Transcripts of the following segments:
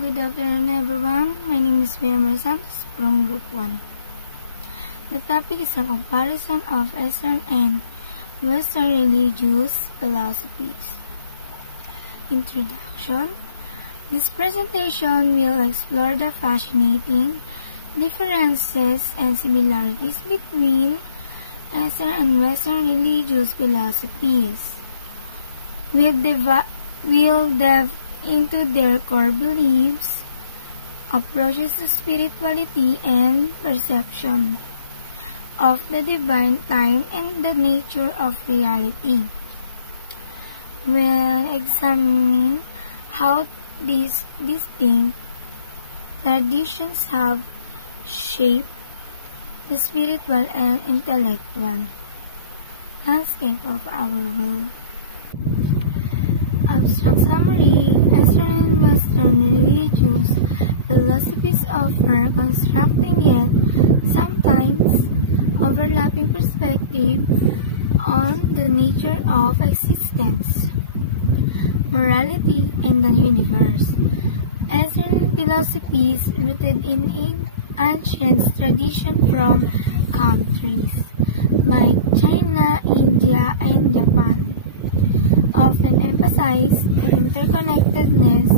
Good afternoon, everyone. My name is Wilmer Santos from Group 1. The topic is a comparison of Eastern and Western religious philosophies. Introduction. This presentation will explore the fascinating differences and similarities between Eastern and Western religious philosophies. We'll delve into their core beliefs, approaches to spirituality, and perception of the divine, time, and the nature of reality. We'll examine how these distinct traditions have shaped the spiritual and intellectual landscape of our world. Abstract summary. Eastern and Western religious philosophies offer constructing yet sometimes overlapping perspective on the nature of existence, morality, and the universe. Eastern philosophies rooted in ancient tradition from countries like China, India, and Japan often emphasize the interconnectedness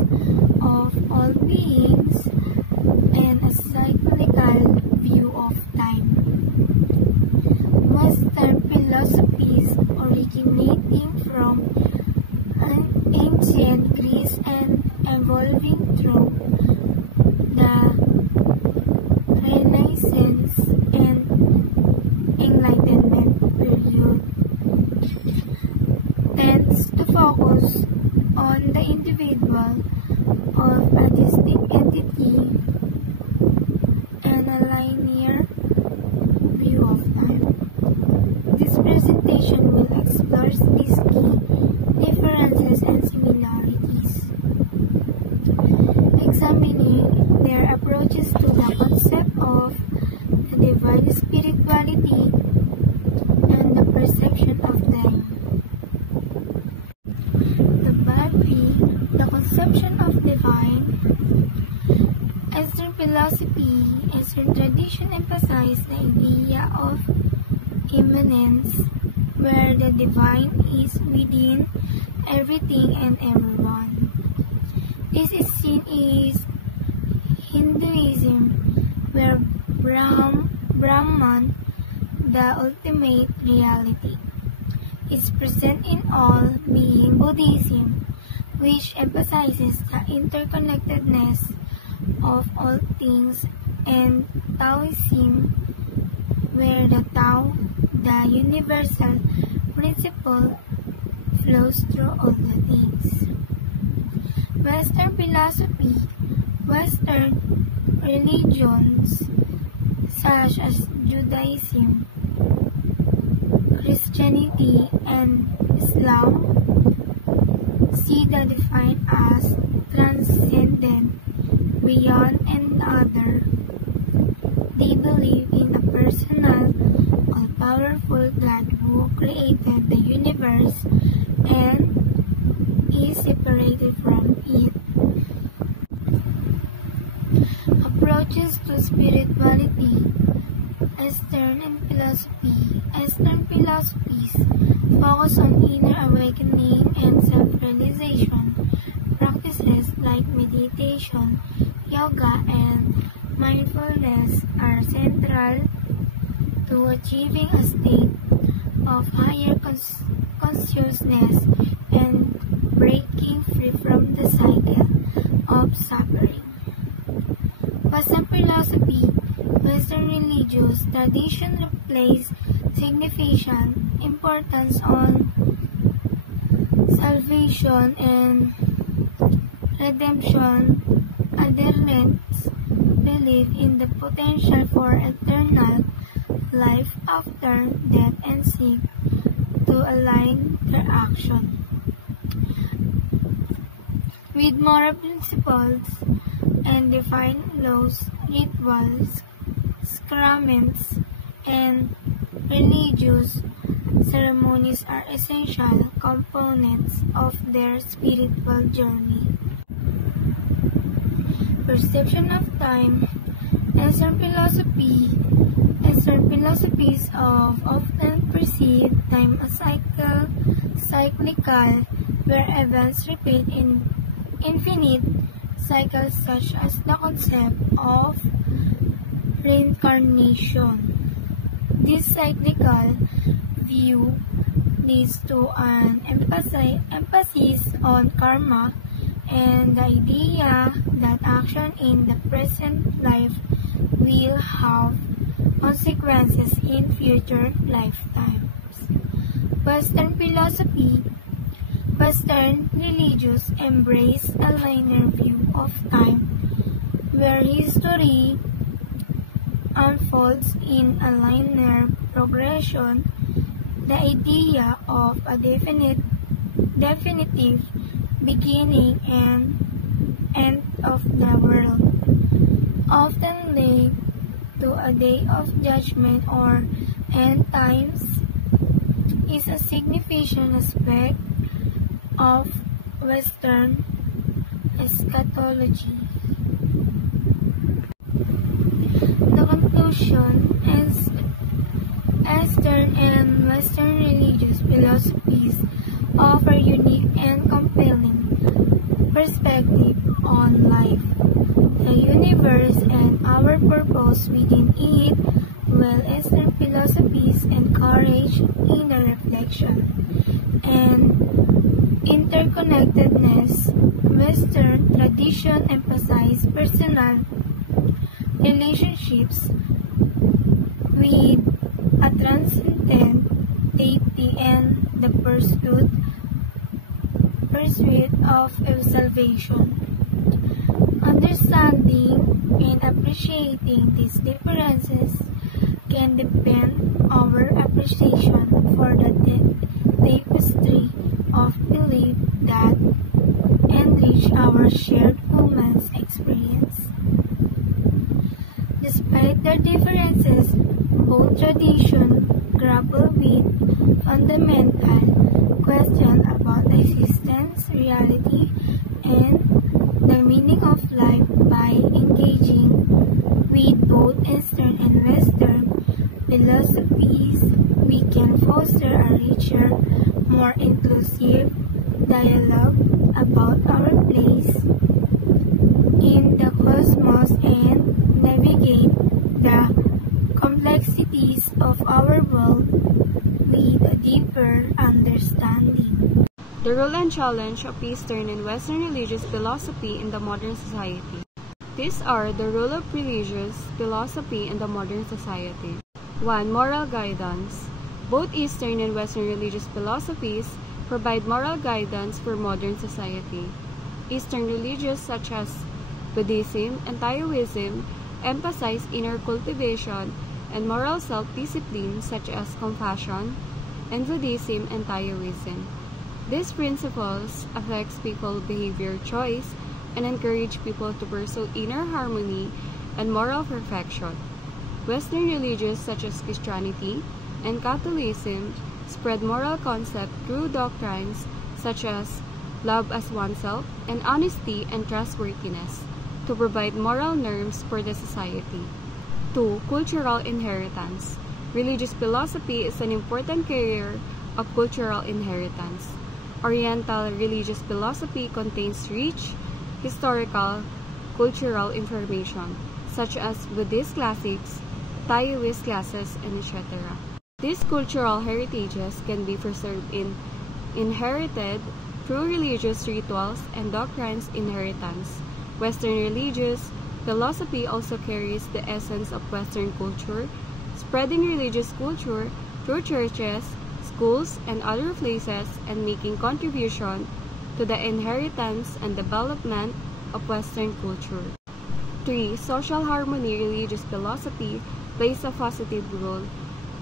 of all beings and a cyclical view of time. Western philosophies originating from ancient Greece and evolving through the Renaissance and Enlightenment period tends to focus on the individual of a distinct entity and a linear view of time. This presentation will explore these key differences and similarities, examining their approaches to the concept of the divine spirituality and the perception of them. The conception of divine. Eastern philosophy, Eastern tradition emphasize the idea of immanence, where the divine is within everything and everyone. This is seen in Hinduism, where Brahman, the ultimate reality, is present in all being. Buddhism, which emphasizes the interconnectedness of all things, and Taoism, where the Tao, the universal principle, flows through all the things. Western philosophy. Western religions such as Judaism, Christianity, and Islam see the divine as transcendent, beyond, and other. They believe in a personal, all-powerful God who created the universe and is separated from it. Approaches to spirituality. Eastern and philosophy. Eastern philosophies focus on inner awakening and self-realization. Practices like meditation, yoga, and mindfulness are central to achieving a state of higher consciousness and breaking free from the cycle of suffering. Western philosophy. Western religious tradition place significant importance on salvation and redemption. Adherents believe in the potential for eternal life after death and seek to align their action with moral principles and divine laws. Rituals, sacraments, and religious ceremonies are essential components of their spiritual journey. perception of time. Eastern philosophies often perceive time as cyclical, where events repeat in infinite cycles, such as the concept of reincarnation. This cyclical view leads to an emphasis on karma and the idea that action in the present life will have consequences in future lifetimes. Western religions embrace a linear view of time, where history unfolds in a linear progression. The idea of a definitive beginning and end of the world, often linked to a day of judgment or end times, is a significant aspect of Western eschatology. The conclusion is Eastern and Western religious philosophies offer unique and compelling perspective on life, the universe, and our purpose within it, while Eastern philosophies encourage inner reflection and interconnectedness. Western tradition emphasizes personal relationships with a transcendent deity and the pursuit of salvation. Understanding and appreciating these differences can deepen our appreciation for the tapestry of belief that enrich our shared human experience. Despite their differences, both traditions grapple with fundamental questions about existence, reality, and the meaning of life. By engaging with both Eastern and Western philosophies, we can foster a richer, more inclusive dialogue about our place in the cosmos and navigate the complexities of our world with a deeper understanding. The role and challenge of Eastern and Western religious philosophy in the modern society. These are the role of religious philosophy in the modern society. 1. Moral guidance. Both Eastern and Western religious philosophies provide moral guidance for modern society. Eastern religions such as Buddhism and Taoism emphasize inner cultivation and moral self-discipline such as compassion, and Buddhism and Taoism. These principles affect people's behavior choice and encourage people to pursue inner harmony and moral perfection. Western religions such as Christianity and Catholicism spread moral concepts through doctrines such as love as oneself and honesty and trustworthiness to provide moral norms for the society. 2. Cultural inheritance. Religious philosophy is an important carrier of cultural inheritance. Oriental religious philosophy contains rich historical, cultural information, such as Buddhist classics, Taoist classes, and etc. These cultural heritages can be preserved in inherited through religious rituals and doctrines inheritance. Western religious philosophy also carries the essence of Western culture, spreading religious culture through churches, schools, and other places, and making contribution to the inheritance and development of Western culture. 3. Social harmony. Religious philosophy plays a positive role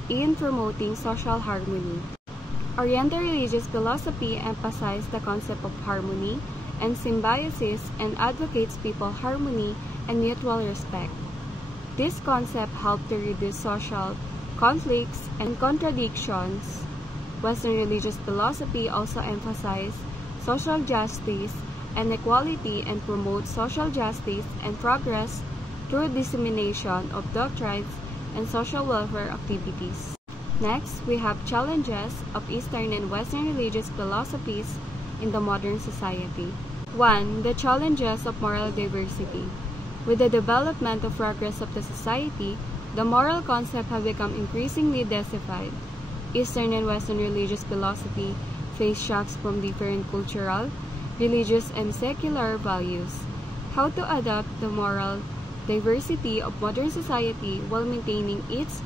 in promoting social harmony. Oriental religious philosophy emphasizes the concept of harmony and symbiosis and advocates people harmony and mutual respect. This concept helped to reduce social conflicts and contradictions. Western religious philosophy also emphasizes social justice and equality and promote social justice and progress through dissemination of doctrines and social welfare activities. Next, we have challenges of Eastern and Western religious philosophies in the modern society. 1. The challenges of moral diversity. With the development of progress of the society, the moral concept have become increasingly deified. Eastern and Western religious philosophy face shocks from different cultural, religious, and secular values. How to adapt the moral diversity of modern society while maintaining its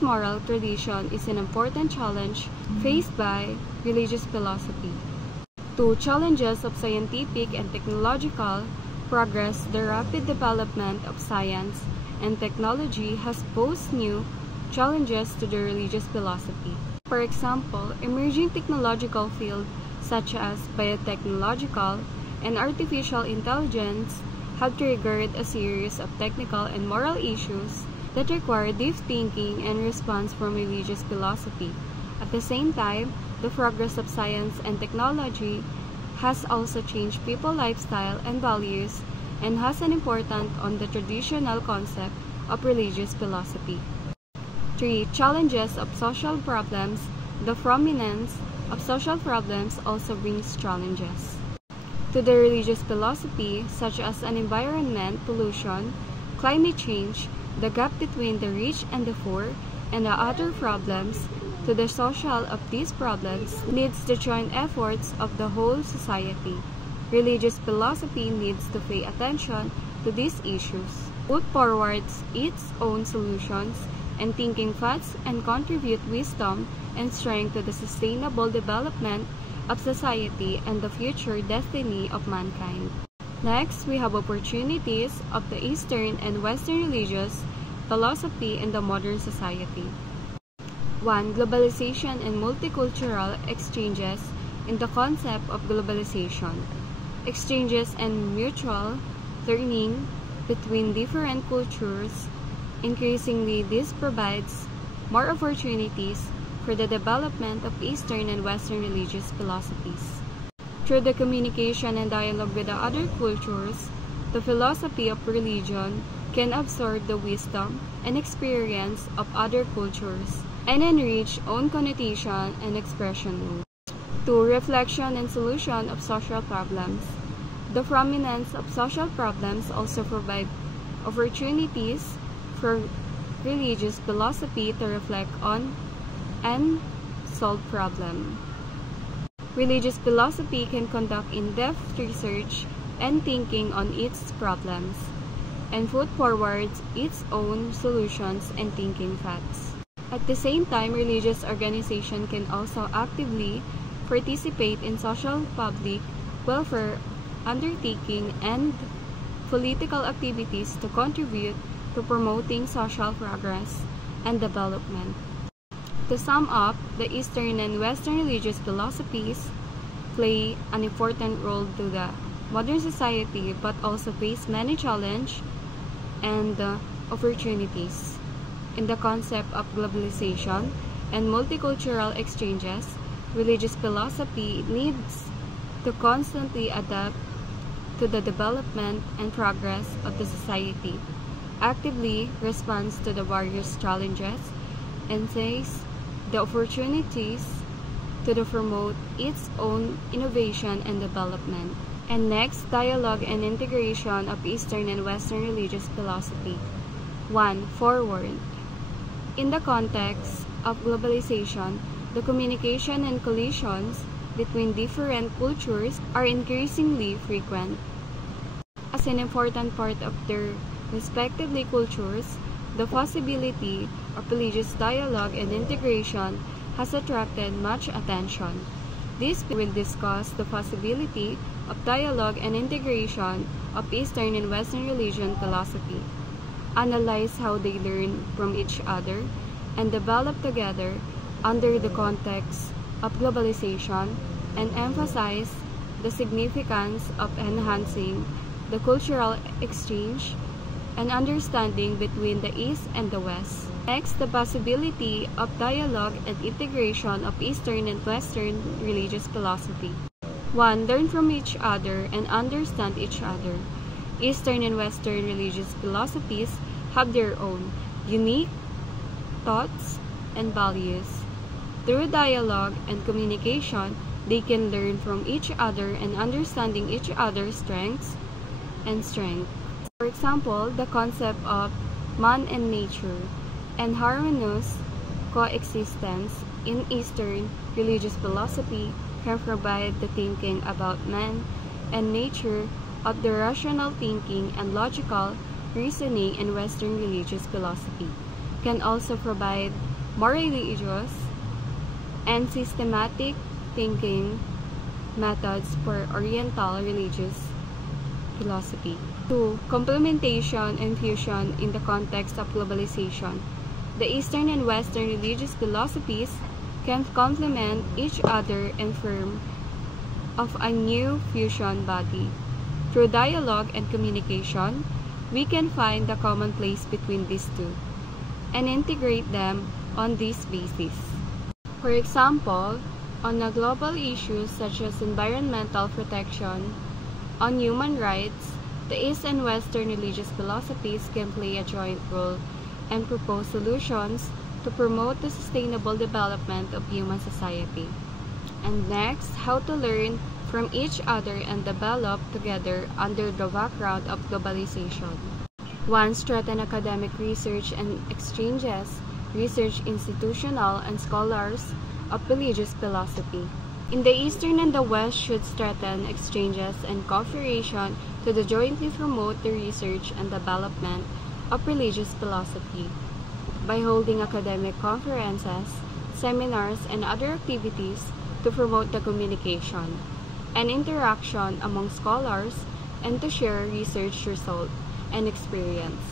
moral tradition is an important challenge faced by religious philosophy. 2. Challenges of scientific and technological progress. The rapid development of science and technology has posed new challenges to the religious philosophy. For example, emerging technological fields such as biotechnological and artificial intelligence have triggered a series of technical and moral issues that require deep thinking and response from religious philosophy. At the same time, the progress of science and technology has also changed people's lifestyle and values and has an impact on the traditional concept of religious philosophy. 3. Challenges of social problems. The prominence of social problems also brings challenges to the religious philosophy, such as an environment, pollution, climate change, the gap between the rich and the poor, and the other problems. To the social of these problems needs the joint efforts of the whole society. Religious philosophy needs to pay attention to these issues, put forward its own solutions and thinking paths, and contribute wisdom and strength to the sustainable development of society and the future destiny of mankind. Next, we have opportunities of the Eastern and Western religious philosophy in the modern society. 1. Globalization and multicultural exchanges. In the concept of globalization, exchanges and mutual learning between different cultures, increasingly this provides more opportunities for the development of Eastern and Western religious philosophies. Through the communication and dialogue with the other cultures, the philosophy of religion can absorb the wisdom and experience of other cultures and enrich own connotation and expression. 2. Reflection and solution of social problems. The prominence of social problems also provide opportunities for religious philosophy to reflect on and solve problems. Religious philosophy can conduct in-depth research and thinking on its problems, and put forward its own solutions and thinking paths. At the same time, religious organizations can also actively participate in social public welfare undertaking and political activities to contribute to promoting social progress and development. To sum up, the Eastern and Western religious philosophies play an important role to the modern society but also face many challenges and opportunities. In the concept of globalization and multicultural exchanges, religious philosophy needs to constantly adapt to the development and progress of the society, actively responds to the various challenges, and seizes the opportunities to promote its own innovation and development. And next, dialogue and integration of Eastern and Western religious philosophy. 1. Forward. In the context of globalization, the communication and collisions between different cultures are increasingly frequent. As an important part of their respective cultures, the possibility of religious dialogue and integration has attracted much attention. This will discuss the possibility of dialogue and integration of Eastern and Western religion philosophy, analyze how they learn from each other, and develop together under the context of globalization, and emphasize the significance of enhancing the cultural exchange and understanding between the East and the West. Next, the possibility of dialogue and integration of Eastern and Western religious philosophy. 1. Learn from each other and understand each other. Eastern and Western religious philosophies have their own unique thoughts and values. Through dialogue and communication, they can learn from each other and understanding each other's strengths and strength. For example, the concept of man and nature and harmonious coexistence in Eastern religious philosophy can provide the thinking about man and nature of the rational thinking and logical reasoning in Western religious philosophy. Can also provide more religious and systematic thinking methods for Oriental religious philosophy. 2. Complementation and fusion in the context of globalization. The Eastern and Western religious philosophies can complement each other and form of a new fusion body. Through dialogue and communication, we can find the common place between these two and integrate them on this basis. For example, on the global issues such as environmental protection, on human rights, the East and Western religious philosophies can play a joint role and propose solutions to promote the sustainable development of human society. And next, how to learn from each other and develop together under the background of globalization. 1. Strengthen academic research and exchanges, research institutional and scholars of religious philosophy. In the Eastern and the West should strengthen exchanges and cooperation to jointly promote the research and development of religious philosophy by holding academic conferences, seminars, and other activities to promote the communication and interaction among scholars and to share research results and experience.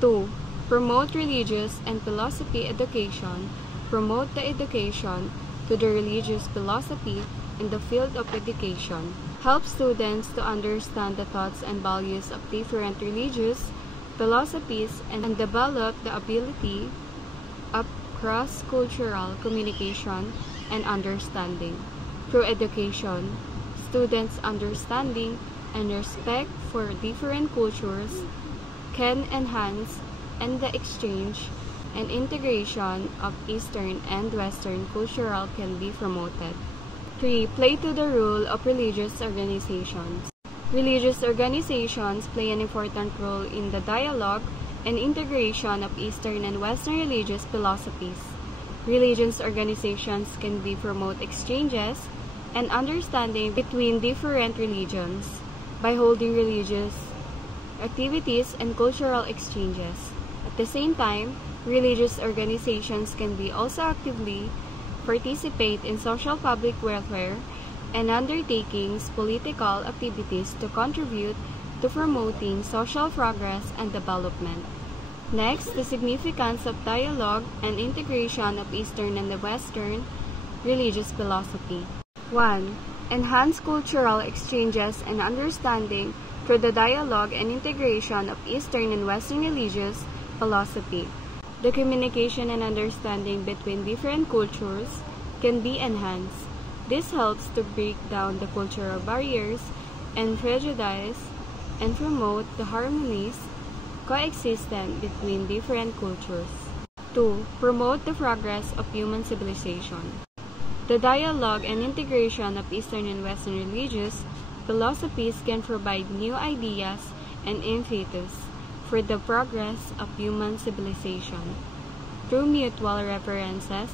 2. Promote religious and philosophy education. Promote the education to the religious philosophy in the field of education. Help students to understand the thoughts and values of different religious philosophies and develop the ability of cross-cultural communication and understanding. Through education, students' understanding and respect for different cultures can enhance and the exchange and integration of Eastern and Western cultural can be promoted. 3. Play to the role of religious organizations. Religious organizations play an important role in the dialogue and integration of Eastern and Western religious philosophies. Religious organizations can promote exchanges and understanding between different religions by holding religious activities and cultural exchanges. At the same time, religious organizations can also actively participate in social public welfare and undertakings political activities to contribute to promoting social progress and development. Next, the significance of dialogue and integration of Eastern and the Western religious philosophy. 1. Enhance cultural exchanges and understanding through the dialogue and integration of Eastern and Western religious philosophy. The communication and understanding between different cultures can be enhanced. This helps to break down the cultural barriers and prejudice and promote the harmonious coexistence between different cultures. 2. Promote the progress of human civilization. The dialogue and integration of Eastern and Western religious philosophies can provide new ideas and impetus for the progress of human civilization. Through mutual references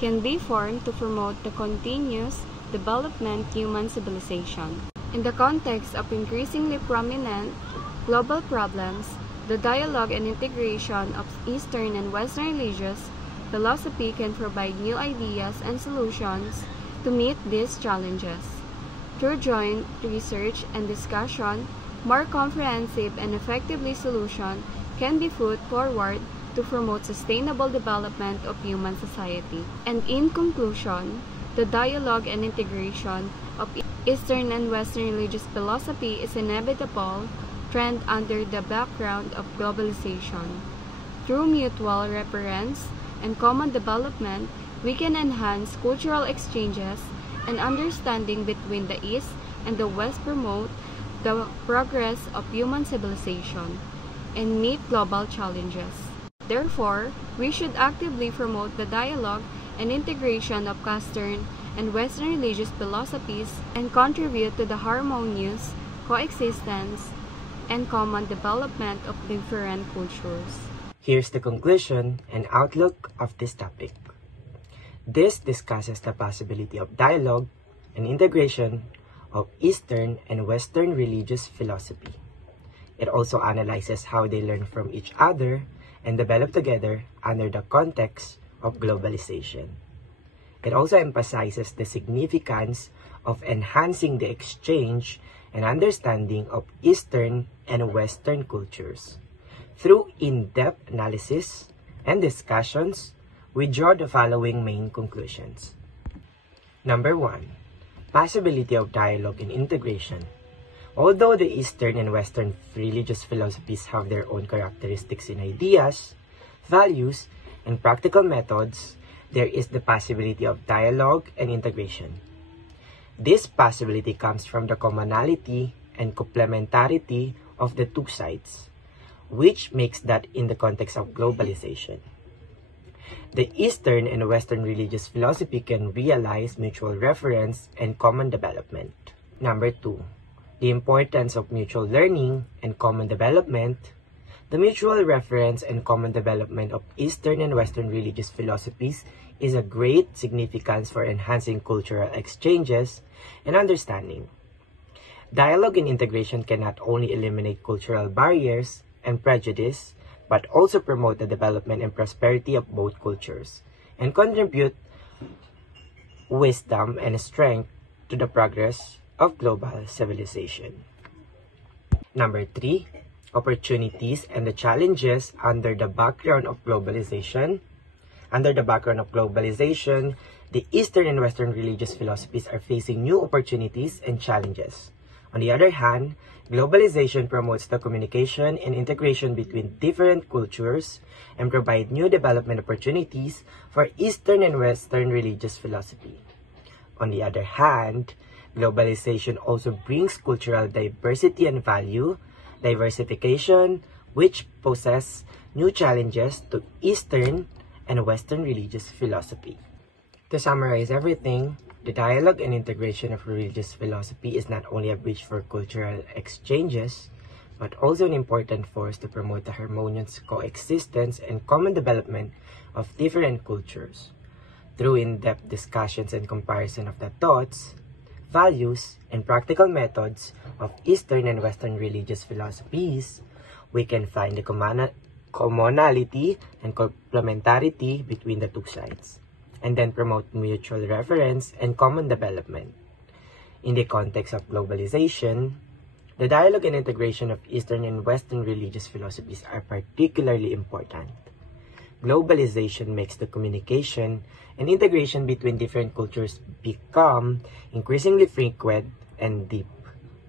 can be formed to promote the continuous development of human civilization. In the context of increasingly prominent global problems, the dialogue and integration of Eastern and Western religious philosophy can provide new ideas and solutions to meet these challenges. Through joint research and discussion, more comprehensive and effectively solution can be put forward to promote sustainable development of human society. And in conclusion, the dialogue and integration of Eastern and Western religious philosophy is an inevitable trend under the background of globalization. Through mutual reference and common development, We can enhance cultural exchanges and understanding between the East and the West, promote the progress of human civilization, and meet global challenges. Therefore, we should actively promote the dialogue and integration of Eastern and Western religious philosophies and contribute to the harmonious coexistence and common development of different cultures. Here's the conclusion and outlook of this topic. This discusses the possibility of dialogue and integration of Eastern and Western religious philosophy. It also analyzes how they learn from each other and develop together under the context of globalization. It also emphasizes the significance of enhancing the exchange and understanding of Eastern and Western cultures. Through in-depth analysis and discussions, we draw the following main conclusions. Number 1. Possibility of dialogue and integration. Although the Eastern and Western religious philosophies have their own characteristics in ideas, values, and practical methods, there is the possibility of dialogue and integration. This possibility comes from the commonality and complementarity of the two sides, which makes that in the context of globalization. The Eastern and Western religious philosophy can realize mutual reference and common development. Number 2. The importance of mutual learning and common development. The mutual reference and common development of Eastern and Western religious philosophies is of great significance for enhancing cultural exchanges and understanding. Dialogue and integration can not only eliminate cultural barriers and prejudice, but also promote the development and prosperity of both cultures, and contribute wisdom and strength to the progress of global civilization. Number 3. Opportunities and the challenges under the background of globalization. Under the background of globalization, the Eastern and Western religious philosophies are facing new opportunities and challenges. On the other hand, globalization promotes the communication and integration between different cultures and provide new development opportunities for Eastern and Western religious philosophy. On the other hand, globalization also brings cultural diversity and value diversification, which poses new challenges to Eastern and Western religious philosophy. To summarize everything, the dialogue and integration of religious philosophy is not only a bridge for cultural exchanges, but also an important force to promote the harmonious coexistence and common development of different cultures. Through in-depth discussions and comparison of the thoughts, values, and practical methods of Eastern and Western religious philosophies, we can find the commonality and complementarity between the two sides, and then promote mutual reference and common development. In the context of globalization, the dialogue and integration of Eastern and Western religious philosophies are particularly important. Globalization makes the communication and integration between different cultures become increasingly frequent and deep,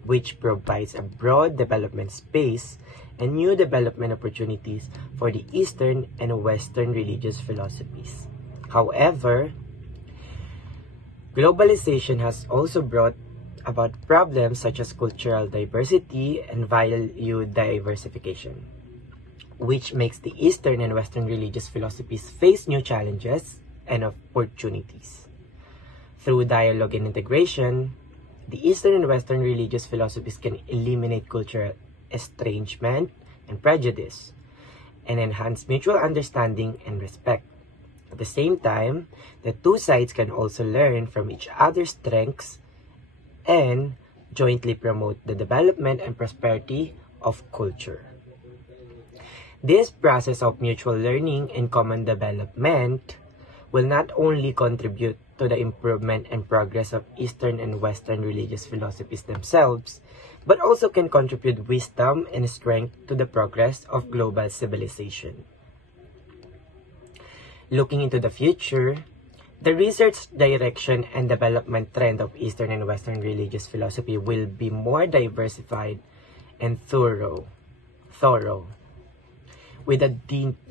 which provides a broad development space and new development opportunities for the Eastern and Western religious philosophies. However, globalization has also brought about problems such as cultural diversity and value diversification, which makes the Eastern and Western religious philosophies face new challenges and opportunities. Through dialogue and integration, the Eastern and Western religious philosophies can eliminate cultural estrangement and prejudice, and enhance mutual understanding and respect. At the same time, the two sides can also learn from each other's strengths and jointly promote the development and prosperity of culture. This process of mutual learning and common development will not only contribute to the improvement and progress of Eastern and Western religious philosophies themselves, but also can contribute wisdom and strength to the progress of global civilization. Looking into the future, the research direction and development trend of Eastern and Western religious philosophy will be more diversified and thorough. With the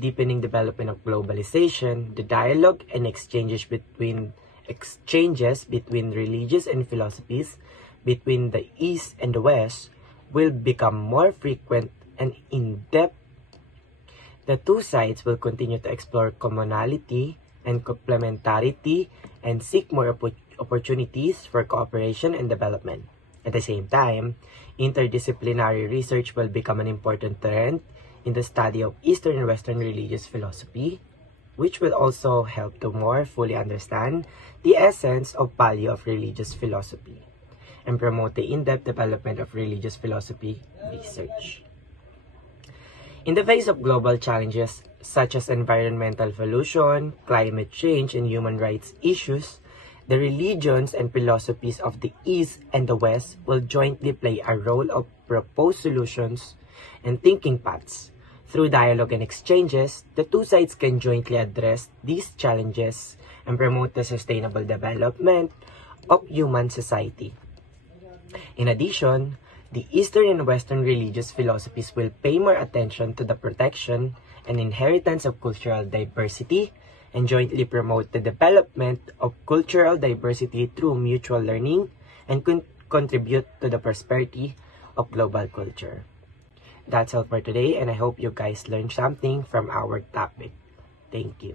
deepening development of globalization, the dialogue and exchanges between religions and philosophies between the East and the West will become more frequent and in-depth. The two sides will continue to explore commonality and complementarity and seek more opportunities for cooperation and development. At the same time, interdisciplinary research will become an important trend in the study of Eastern and Western religious philosophy, which will also help to more fully understand the essence of value of religious philosophy and promote the in-depth development of religious philosophy research. In the face of global challenges such as environmental pollution, climate change, and human rights issues, the religions and philosophies of the East and the West will jointly play a role of propose solutions and thinking paths. Through dialogue and exchanges, the two sides can jointly address these challenges and promote the sustainable development of human society. In addition, the Eastern and Western religious philosophies will pay more attention to the protection and inheritance of cultural diversity and jointly promote the development of cultural diversity through mutual learning and contribute to the prosperity of global culture. That's all for today, and I hope you guys learned something from our topic. Thank you.